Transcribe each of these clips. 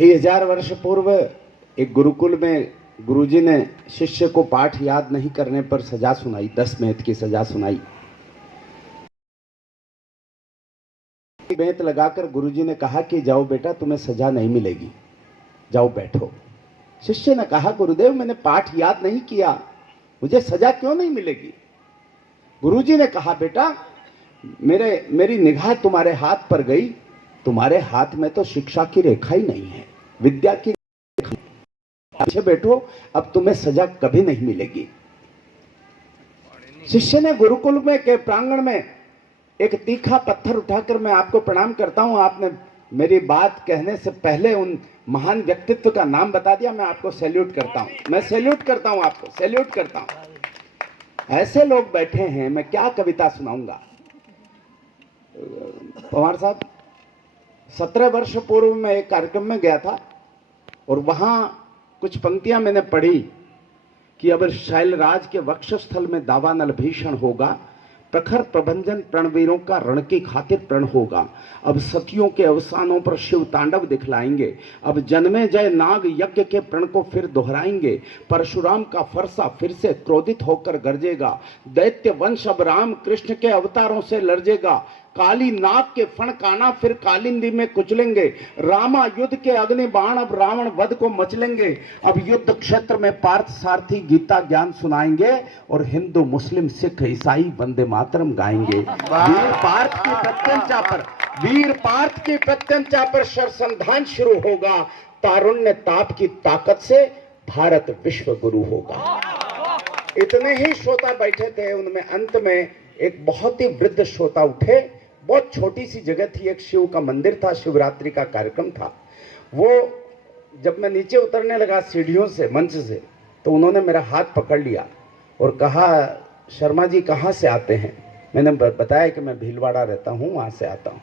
हजार वर्ष पूर्व एक गुरुकुल में गुरुजी ने शिष्य को पाठ याद नहीं करने पर सजा सुनाई, 10 बेंत की सजा सुनाई। बेंत लगाकर गुरुजी ने कहा कि जाओ बेटा, तुम्हें सजा नहीं मिलेगी, जाओ बैठो। शिष्य ने कहा, गुरुदेव मैंने पाठ याद नहीं किया, मुझे सजा क्यों नहीं मिलेगी? गुरुजी ने कहा, बेटा मेरी निगाह तुम्हारे हाथ पर गई, तुम्हारे हाथ में तो शिक्षा की रेखा ही नहीं है, विद्या की रेखा। पीछे बैठो, अब तुम्हें सजा कभी नहीं मिलेगी। शिष्य ने गुरुकुल में के प्रांगण में एक तीखा पत्थर उठाकर, मैं आपको प्रणाम करता हूं, आपने मेरी बात कहने से पहले उन महान व्यक्तित्व का नाम बता दिया, मैं आपको सैल्यूट करता हूं, मैं सैल्यूट करता हूं, आपको सैल्यूट करता हूं। ऐसे लोग बैठे हैं, मैं क्या कविता सुनाऊंगा। पवार साहब, 17 वर्ष पूर्व मैं एक कार्यक्रम में गया था और वहां कुछ पंक्तियां मैंने पढ़ी कि अब शैलराज के वक्षस्थल में दावानल भीषण होगा, प्रखर प्रभंजन प्रणवीरों का रण की खातिर प्रण होगा। अब सतियों के अवसानों पर शिव तांडव दिखलाएंगे, अब जन्मे जय नाग यज्ञ के प्रण को फिर दोहराएंगे। परशुराम का फरसा फिर से क्रोधित होकर गरजेगा, दैत्य वंश अब राम कृष्ण के अवतारों से लरजेगा। काली नाग के फण काना फिर कालिंदी में कुचलेंगे, रामा युद्ध के अग्नि बाण अब रावण वध को मचलेंगे। अब युद्ध क्षेत्र में पार्थ सारथी गीता ज्ञान सुनाएंगे और हिंदू मुस्लिम सिख ईसाई वंदे मातरम गाएंगे। वीर पार्थ की प्रत्यंचा पर शरसंधान शुरू होगा, तारुण्य ताप की ताकत से भारत विश्व गुरु होगा। इतने ही श्रोता बैठे थे, उनमें अंत में एक बहुत ही वृद्ध श्रोता उठे। बहुत छोटी सी जगह थी, एक शिव का मंदिर था, शिवरात्रि का कार्यक्रम था। वो जब मैं नीचे उतरने लगा सीढ़ियों से, मंच से, तो उन्होंने मेरा हाथ पकड़ लिया और कहा, शर्मा जी कहाँ से आते हैं? मैंने बताया कि मैं भीलवाड़ा रहता हूँ, वहाँ से आता हूँ।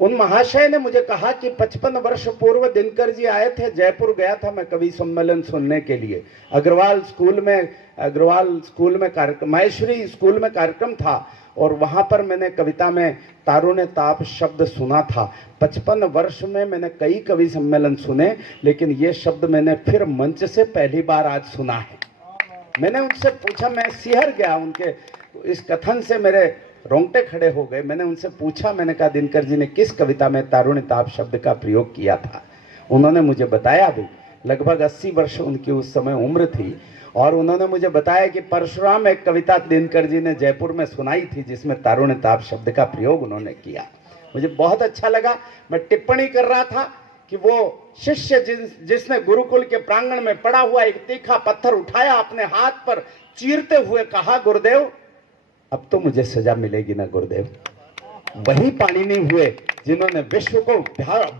उन महाशय ने मुझे कहा कि 55 वर्ष पूर्व दिनकर जी आए थे, जयपुर गया था मैं कवि सम्मेलन सुनने के लिए। अग्रवाल स्कूल में कार्यक्रम, महेश्वरी स्कूल में कार्यक्रम था और वहां पर मैंने कविता में तारुण्य ताप शब्द सुना था। 55 वर्ष में मैंने कई कवि सम्मेलन सुने, लेकिन ये शब्द मैंने फिर मंच से पहली बार आज सुना है। मैंने उनसे पूछा, मैं सिहर गया, उनके इस कथन से मेरे रोंगटे खड़े हो गए। मैंने उनसे पूछा, मैंने कहा दिनकर जी ने किस कविता में तारुण्य ताप शब्द का प्रयोग किया था? उन्होंने मुझे बताया भी, लगभग 80 वर्ष उनकी उस समय उम्र थी, और उन्होंने मुझे बताया कि परशुराम एक कविता दिनकर जी ने जयपुर में सुनाई थी जिसमें तारुण्य ताप शब्द का प्रयोग उन्होंने किया। मुझे बहुत अच्छा लगा। मैं टिप्पणी कर रहा था कि वो शिष्य जिसने गुरुकुल के प्रांगण में पड़ा हुआ एक तीखा पत्थर उठाया, अपने हाथ पर चीरते हुए कहा, गुरुदेव अब तो मुझे सजा मिलेगी ना गुरुदेव। वही पाणिनि हुए जिन्होंने विश्व को,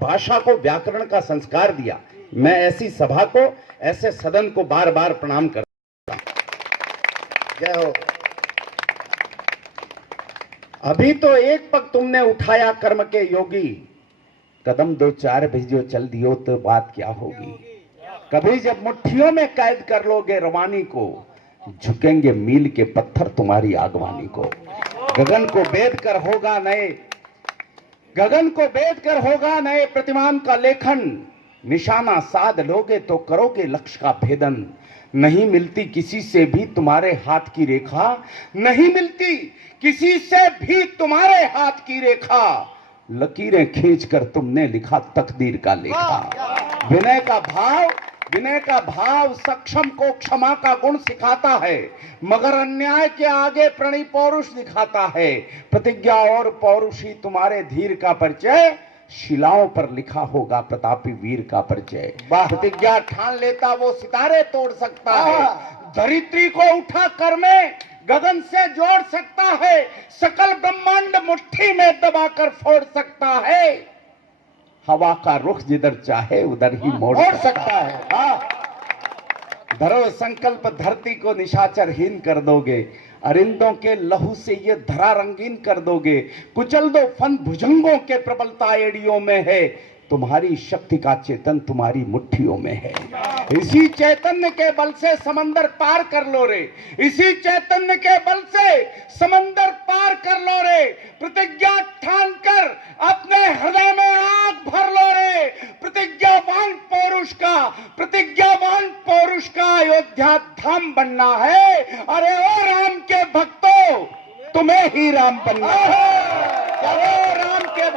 भाषा को व्याकरण का संस्कार दिया। मैं ऐसी सभा को, ऐसे सदन को बार बार प्रणाम करता हूं। जय हो। अभी तो एक पग तुमने उठाया कर्म के योगी, कदम 2-4 भी जो चल दियो तो बात क्या होगी। कभी जब मुट्ठियों में कैद कर लोगे रवानी को, झुकेंगे मील के पत्थर तुम्हारी आगवानी को। गगन को बेद कर होगा नए प्रतिमान का लेखन, निशाना साध लोगे तो करोगे लक्ष्य का भेदन। नहीं मिलती किसी से भी तुम्हारे हाथ की रेखा, नहीं मिलती किसी से भी तुम्हारे हाथ की रेखा। लकीरें खींचकर तुमने लिखा तकदीर का लेखा। विनय का भाव सक्षम को क्षमा का गुण सिखाता है, मगर अन्याय के आगे प्रणयी पौरुष दिखाता है। प्रतिज्ञा और पौरुषी तुम्हारे धीर का परिचय, शिलाओं पर लिखा होगा प्रतापी वीर का परिचय। प्रतिज्ञा ठान लेता वो सितारे तोड़ सकता है, धरित्री को उठा कर में गगन से जोड़ सकता है, सकल ब्रह्मांड मुट्ठी में दबाकर फोड़ सकता है। हवा का रुख जिधर चाहे उधर ही मोड़ सकता है। धरो संकल्प धरती को निशाचरहीन कर दोगे, अरिंदों के लहू से ये धरा रंगीन कर दोगे। कुचल दो फन भुजंगों के प्रबलता एड़ियों में है, तुम्हारी शक्ति का चेतन तुम्हारी मुट्ठियों में है। इसी चैतन्य के बल से समंदर पार कर लो रे, इसी चैतन्य के बल से समंदर पार कर लो रे। प्रतिज्ञा ठान कर अपने हृदय में आग भर लो रे। प्रतिज्ञा प्रतिज्ञावान पौरुष का अयोध्या धाम बनना है। अरे ओ राम के भक्तों, तुम्हें ही राम बनना है। चलो राम के,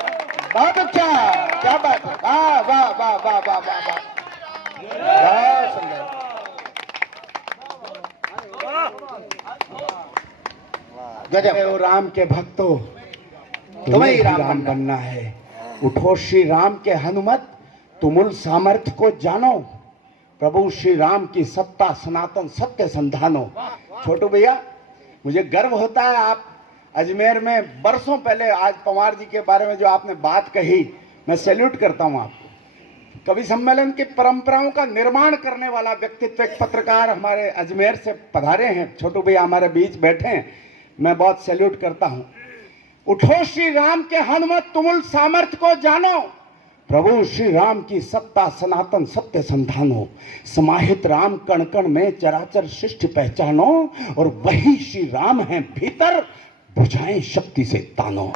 बहुत अच्छा, क्या बात है, वाह वाह वाह वाह वाह वाह वाह, बहुत सुंदर। गजब। ओ राम के भक्तों, तुम्हें ही राम बनना है। उठो श्री राम के हनुमत, तुमुल सामर्थ्य को जानो। प्रभु श्री राम की सत्ता सनातन सत्य संधानो। छोटू भैया, मुझे गर्व होता है, आप अजमेर में बरसों पहले, आज पवार जी के बारे में जो आपने बात कही, मैं सैल्यूट करता हूं आपको। कवि सम्मेलन की परंपराओं का निर्माण करने वाला व्यक्तित्व, एक पत्रकार हमारे अजमेर से पधारे हैं, छोटू भैया हमारे बीच बैठे हैं, मैं बहुत सैल्यूट करता हूं। उठो श्री राम के हनुमत, तुमुल सामर्थ्य को जानो। प्रभु श्री राम की सत्ता सनातन सत्य संधानो। समाहित राम कण कण में चराचर सृष्टि पहचानो। और वही श्री राम है भीतर, बुझाएं शक्ति से तानो।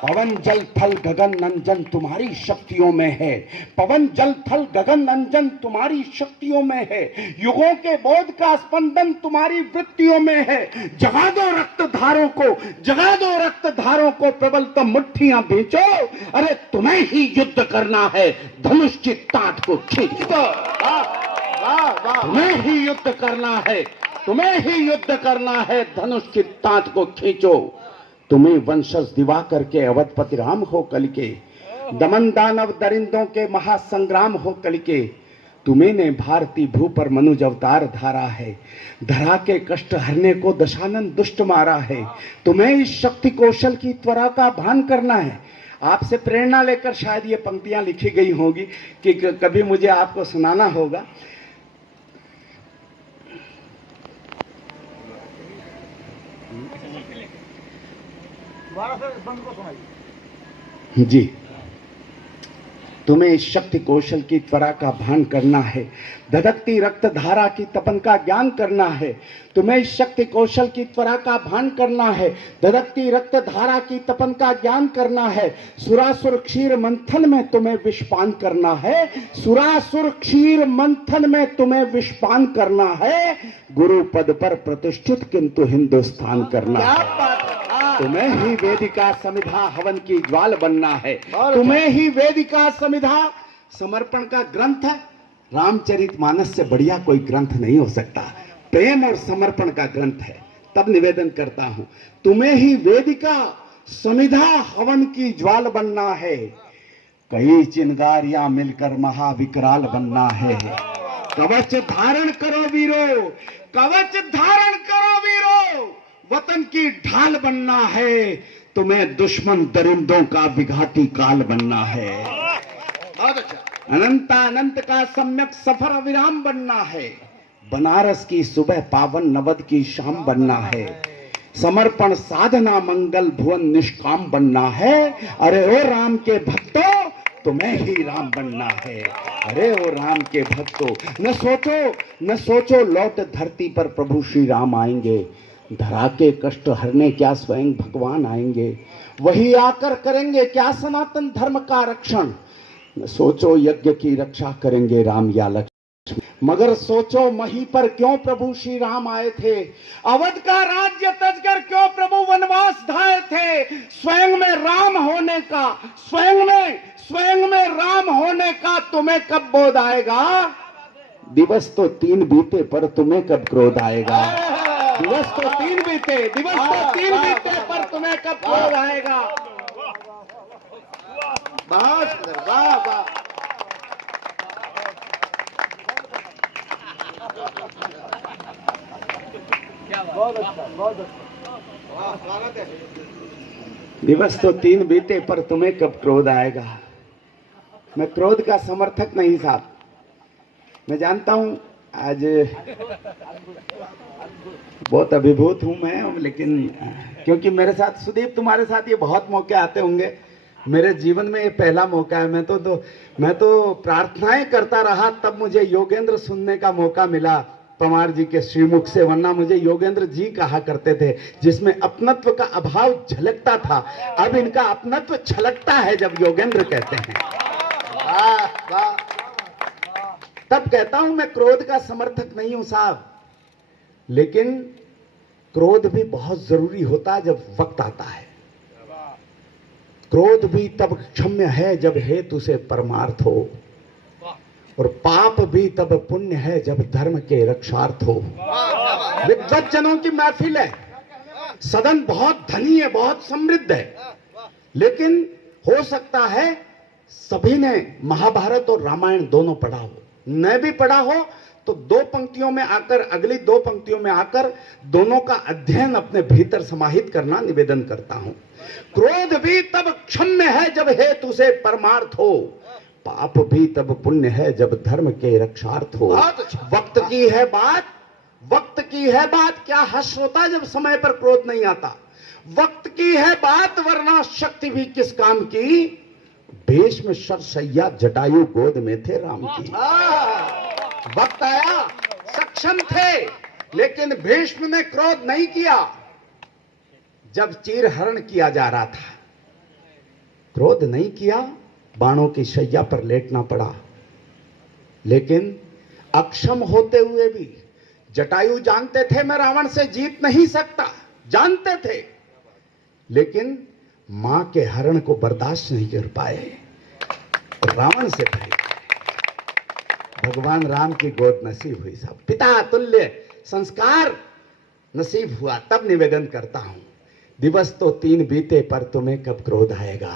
पवन जल थल गगन नंजन तुम्हारी शक्तियों में है। पवन जल थल गगन नंजन तुम्हारी शक्तियों में है। युगों के बोध का स्पंदन तुम्हारी वृत्तियों में है। जगा दो रक्त धारों को, जगा दो रक्त धारों को, प्रबलतम मुट्ठियां बेचो। अरे तुम्हें ही युद्ध करना है, धनुष की ताट को खींच दो। तुम्हें ही युद्ध करना है, तुम्हें ही युद्ध करना है, धनुष की ताट को खींचो। तुम्हें वंशज दिवाकर के अवधपति राम हो कल के। दमन दानव दरिंदों के महासंग्राम हो कल के। तुम्हें ने भारती भू पर मनुज अवतार धारा है। धरा के कष्ट हरने को दशानन दुष्ट मारा है। तुम्हें इस शक्ति कौशल की त्वरा का भान करना है। आपसे प्रेरणा लेकर शायद ये पंक्तियां लिखी गई होगी कि कभी मुझे आपको सुनाना होगा। जी, तुम्हें इस शक्ति कौशल की त्वरा का भान करना है। धधकती रक्त धारा की तपन का ज्ञान करना है। तुम्हें इस शक्ति कौशल की त्वरा का भान करना है। धधकती रक्त धारा की तपन का ज्ञान करना है। सुरासुर क्षीर मंथन में तुम्हें विषपान करना है। सुरासुर क्षीर मंथन में तुम्हें विषपान करना है। गुरु पद पर प्रतिष्ठित किंतु हिंदुस्तान करना है। तुम्हें ही वेदिका समिधा हवन की ज्वाल बनना है। तुम्हें ही वेदिका समिधा समर्पण का ग्रंथ है। रामचरितमानस से बढ़िया कोई ग्रंथ नहीं हो सकता। प्रेम और समर्पण का ग्रंथ है। तब निवेदन करता हूं, तुम्हें ही वेदिका समिधा हवन की ज्वाल बनना है। कई चिंगारियां मिलकर महाविकराल बनना है। कवच धारण करो वीरो, कवच धारण करो वीरो, वतन की ढाल बनना है। तुम्हें दुश्मन दरिंदों का विघाती काल बनना है। अनंतानंत का सम्यक सफर अविराम बनना है। बनारस की सुबह पावन नवद की शाम बनना है। समर्पण साधना मंगल भुवन निष्काम बनना है। अरे ओ राम के भक्तों, तुम्हें ही राम बनना है। अरे ओ राम के भक्तों, न सोचो लौट धरती पर प्रभु श्री राम आएंगे। धरा के कष्ट हरने क्या स्वयं भगवान आएंगे। वही आकर करेंगे क्या सनातन धर्म का रक्षण। न सोचो यज्ञ की रक्षा करेंगे राम या लक्ष्मण, मगर सोचो मही पर क्यों प्रभु श्री राम आए थे। अवध का राज्य तजकर क्यों प्रभु वनवास धाए थे। स्वयं में राम होने का, स्वयं में राम होने का तुम्हें कब बोध आएगा। दिवस तो 3 बीते पर तुम्हें कब क्रोध आएगा। दिवस तो 3 बीते, दिवस तो 3 बीते पर तुम्हें कब क्रोध आएगा। बहुत सुंदर, वाह वाह। बहुत अच्छा, बहुत अच्छा, स्वागत है। दिवस तो 3 बीते पर तुम्हें कब क्रोध आएगा। मैं क्रोध का समर्थक नहीं साहब। मैं जानता हूं आज बहुत अभिभूत हूं मैं, लेकिन क्योंकि मेरे साथ सुदीप, तुम्हारे साथ ये बहुत मौके आते होंगे, मेरे जीवन में ये पहला मौका है। मैं तो प्रार्थनाएं करता रहा, तब मुझे योगेंद्र सुनने का मौका मिला पवार जी के श्रीमुख से, वरना मुझे योगेंद्र जी कहा करते थे, जिसमें अपनत्व का अभाव झलकता था। अब इनका अपनत्व छलकता है जब योगेंद्र कहते हैं। वाह वाह। तब कहता हूं मैं क्रोध का समर्थक नहीं हूं साहब, लेकिन क्रोध भी बहुत जरूरी होता है जब वक्त आता है। क्रोध भी तब क्षम्य है जब हेतु से परमार्थ हो, और पाप भी तब पुण्य है जब धर्म के रक्षार्थ हो। विद्वत जनों की महफिल है, सदन बहुत धनी है, बहुत समृद्ध है, लेकिन हो सकता है सभी ने महाभारत और रामायण दोनों पढ़ा हो, न भी पढ़ा हो तो दो पंक्तियों में आकर, अगली दो पंक्तियों में आकर दोनों का अध्ययन अपने भीतर समाहित करना निवेदन करता हूं। क्रोध भी तब क्षम्य है जब हेतु से परमार्थ हो, पाप भी तब पुण्य है जब धर्म के रक्षार्थ हो। वक्त की है बात, वक्त की है बात, क्या हर्ष होता जब समय पर क्रोध नहीं आता। वक्त की है बात, वरना शक्ति भी किस काम की, भीष्म शरशय्या जटायु गोद में थे राम की। वक्त आया, सक्षम थे, लेकिन भीष्म ने क्रोध नहीं किया जब चीरहरण किया जा रहा था, क्रोध नहीं किया, बाणों की शैया पर लेटना पड़ा। लेकिन अक्षम होते हुए भी जटायु जानते थे मैं रावण से जीत नहीं सकता, जानते थे, लेकिन मां के हरण को बर्दाश्त नहीं कर पाए और रावण से भय। भगवान राम की गोद नसीब हुई, सब पिता तुल्य संस्कार नसीब हुआ। तब निवेदन करता हूं, दिवस तो 3 बीते पर तुम्हें कब क्रोध आएगा,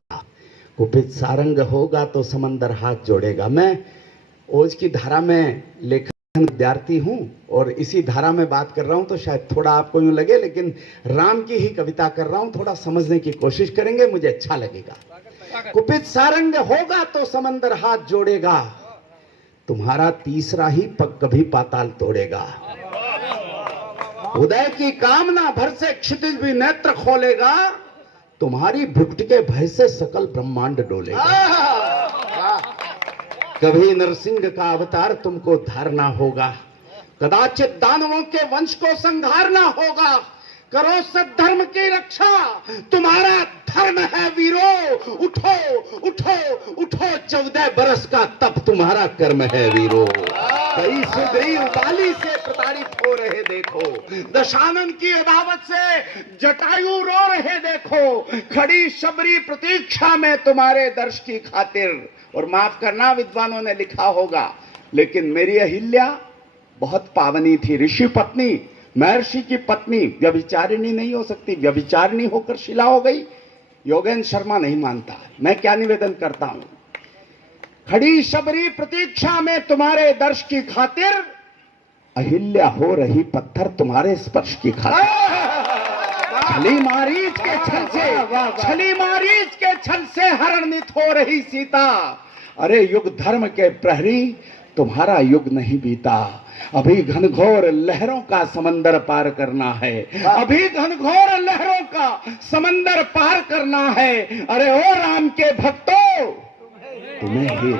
कुपित सारंग होगा तो समंदर हाथ जोड़ेगा। मैं ओज की धारा में लेखन विद्यार्थी हूं और इसी धारा में बात कर रहा हूं, तो शायद थोड़ा आपको यूं लगे, लेकिन राम की ही कविता कर रहा हूं, थोड़ा समझने की कोशिश करेंगे, मुझे अच्छा लगेगा। कुपित सारंग होगा तो समंदर हाथ जोड़ेगा, तुम्हारा तीसरा ही पग कभी पाताल तोड़ेगा। उदय की कामना भर से क्षितिज भी नेत्र खोलेगा, तुम्हारी भ्रुकुटी के भय से सकल ब्रह्मांड डोलेगा। कभी नरसिंह का अवतार तुमको धारना होगा, कदाचित दानवों के वंश को संहारना होगा। करो सद्धर्म की रक्षा, तुम्हारा धर्म है वीरो। उठो उठो उठो, 14 बरस का तप तुम्हारा कर्म है वीरो। कई सुग्रीव बाली से प्रताड़ित हो रहे देखो, दशानन की अदावत से जटायु रो रहे देखो। खड़ी शबरी प्रतीक्षा में तुम्हारे दर्श की खातिर। और माफ करना विद्वानों ने लिखा होगा, लेकिन मेरी अहिल्या बहुत पावनी थी, ऋषि पत्नी, महर्षि की पत्नी व्यभिचारिणी नहीं हो सकती, व्यभिचारिणी होकर शिला हो गई। योगेंद्र शर्मा नहीं मानता। मैं क्या निवेदन करता हूं, खड़ी शबरी प्रतीक्षा में तुम्हारे दर्श की खातिर, अहिल्या हो रही पत्थर तुम्हारे स्पर्श की खातिर। छली मारीच के छल से, छली मारीच के छल से हरणित हो रही सीता। अरे युग धर्म के प्रहरी, तुम्हारा युग नहीं बीता। अभी घनघोर लहरों का समंदर पार करना है, अभी घनघोर लहरों का समंदर पार करना है। अरे ओ राम के भक्तों, तुम्हें ही।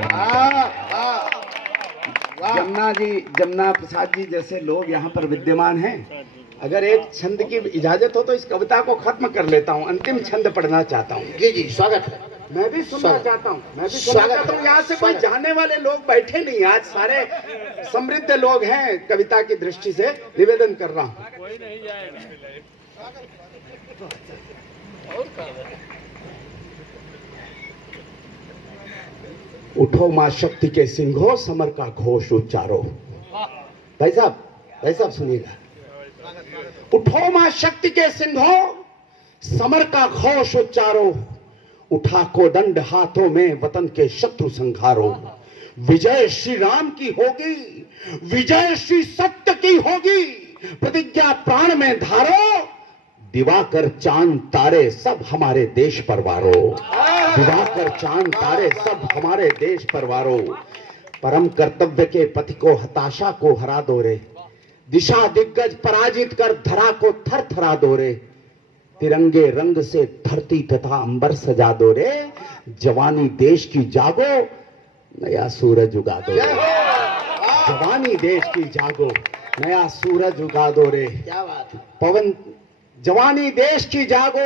जमुना प्रसाद जी जैसे लोग यहाँ पर विद्यमान हैं। अगर एक छंद की इजाजत हो तो इस कविता को खत्म कर लेता हूँ, अंतिम छंद पढ़ना चाहता हूँ। जी जी, स्वागत है। मैं भी सुनना चाहता हूँ, मैं भी सुनना चाहता हूँ। यहाँ से कोई जाने वाले लोग बैठे नहीं, आज सारे समृद्ध लोग हैं कविता की दृष्टि से। निवेदन कर रहा हूँ, उठो मां शक्ति के सिंहो, समर का घोष उच्चारो। भाई साहब सुनिएगा। उठो मां शक्ति के सिंहो, समर का घोष उच्चारो। उठा को दंड हाथों में, वतन के शत्रु संघारो। विजय श्री राम की होगी, विजय श्री सत्य की होगी। प्रतिज्ञा प्राण में धारो, दिवाकर चांद तारे सब हमारे देश परवारो। दिवाकर चांद तारे सब हमारे देश परवारो। परम कर्तव्य के पति को, हताशा को हरा दो रे। दिशा दिग्गज पराजित कर धरा को थर थरा दो रे। तिरंगे रंग से धरती तथा अंबर सजा दो रे। जवानी देश की जागो, नया सूरज उगा दो रे। जवानी देश की जागो, नया सूरज उगा दो रे। क्या बात है। पवन, जवानी देश की जागो।